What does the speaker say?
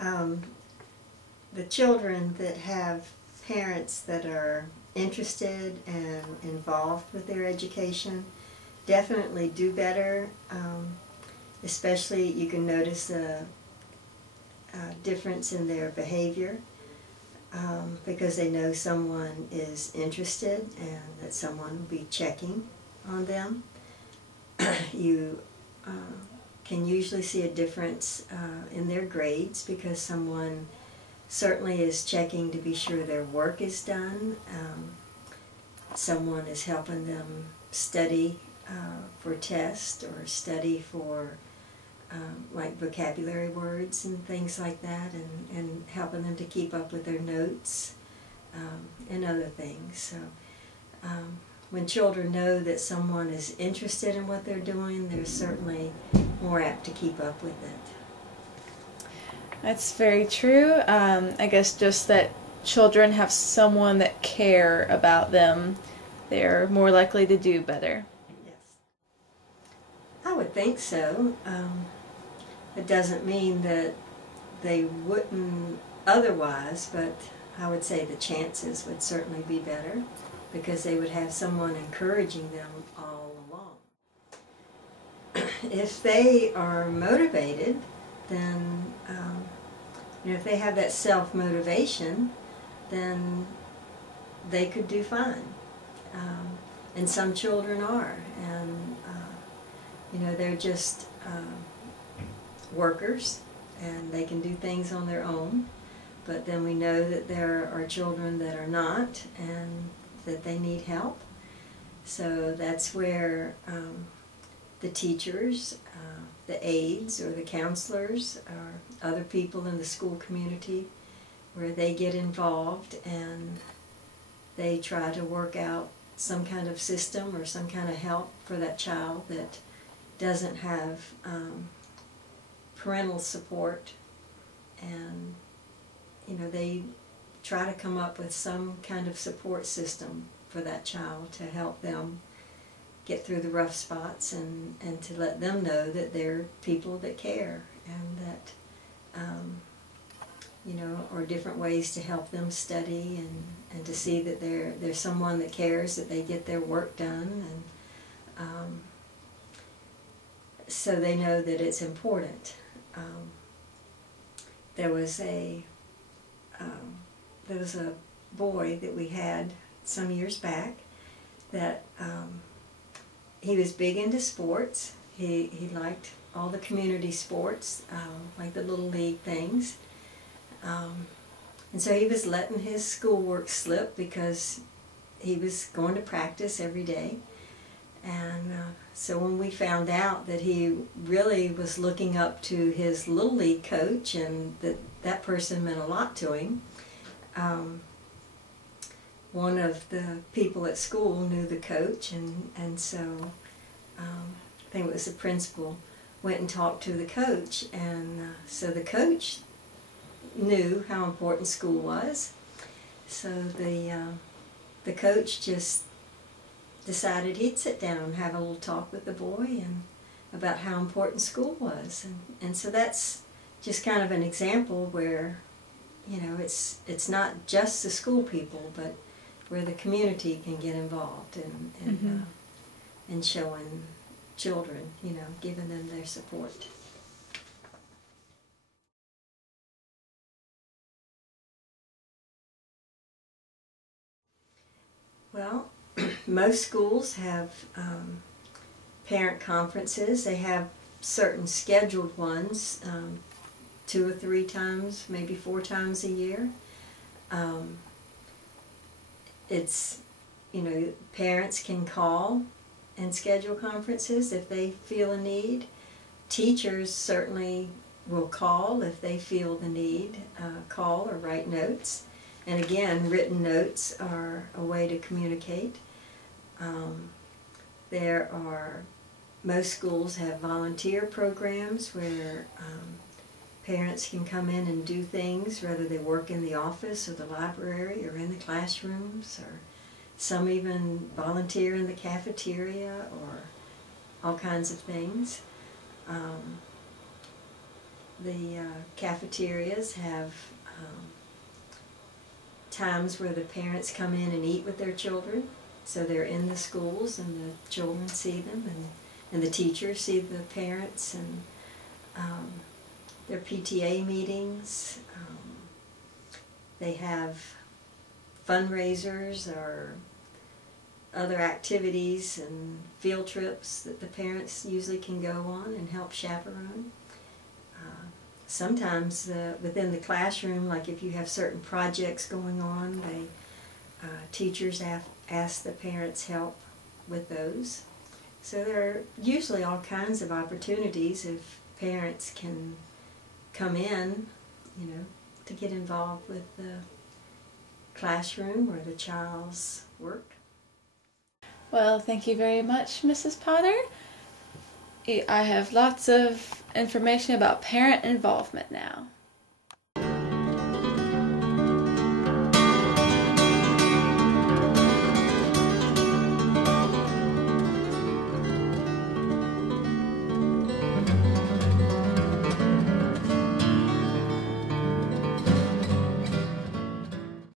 Um, the children that have parents that are interested and involved with their education definitely do better. Especially you can notice a difference in their behavior because they know someone is interested and that someone will be checking on them. You can usually see a difference in their grades because someone certainly is checking to be sure their work is done. Someone is helping them study for tests or study for like vocabulary words and things like that, and helping them to keep up with their notes and other things. So when children know that someone is interested in what they're doing, they're certainly more apt to keep up with it. That's very true. I guess just that children have someone that care about them, they're more likely to do better. Yes. I would think so. It doesn't mean that they wouldn't otherwise, but I would say the chances would certainly be better because they would have someone encouraging them all along. If they are motivated, then if they have that self-motivation, then they could do fine. And some children are, and they're just workers, and they can do things on their own. But then we know that there are children that are not, and that they need help. So that's where the teachers, the aides, or the counselors, or other people in the school community, where they get involved and they try to work out some kind of system or some kind of help for that child that doesn't have parental support, and they try to come up with some kind of support system for that child to help them get through the rough spots, and to let them know that they're people that care, and that or different ways to help them study, and to see that there's someone that cares that they get their work done, and so they know that it's important. There was a boy that we had some years back that he was big into sports. He liked all the community sports, like the Little League things. And so he was letting his schoolwork slip because he was going to practice every day. And so when we found out that he really was looking up to his Little League coach, and that person meant a lot to him, one of the people at school knew the coach, and so I think it was the principal, went and talked to the coach, and so the coach knew how important school was. So the coach just decided he'd sit down and have a little talk with the boy and about how important school was, and so that's just kind of an example where it's not just the school people, but where the community can get involved in showing children, giving them their support. Well, most schools have parent conferences. They have certain scheduled ones, 2 or 3 times, maybe 4 times a year. Parents can call and schedule conferences if they feel a need. Teachers certainly will call if they feel the need, call or write notes. And again, written notes are a way to communicate. Most schools have volunteer programs where parents can come in and do things, whether they work in the office or the library or in the classrooms, or some even volunteer in the cafeteria, or all kinds of things. The cafeterias have times where the parents come in and eat with their children. So they're in the schools and the children see them, and the teachers see the parents, and their PTA meetings. They have fundraisers or other activities and field trips that the parents usually can go on and help chaperone. Sometimes within the classroom, like if you have certain projects going on, teachers ask the parents help with those. So there are usually all kinds of opportunities if parents can come in, to get involved with the classroom or the child's work. Well, thank you very much, Mrs. Potter. I have lots of information about parent involvement now.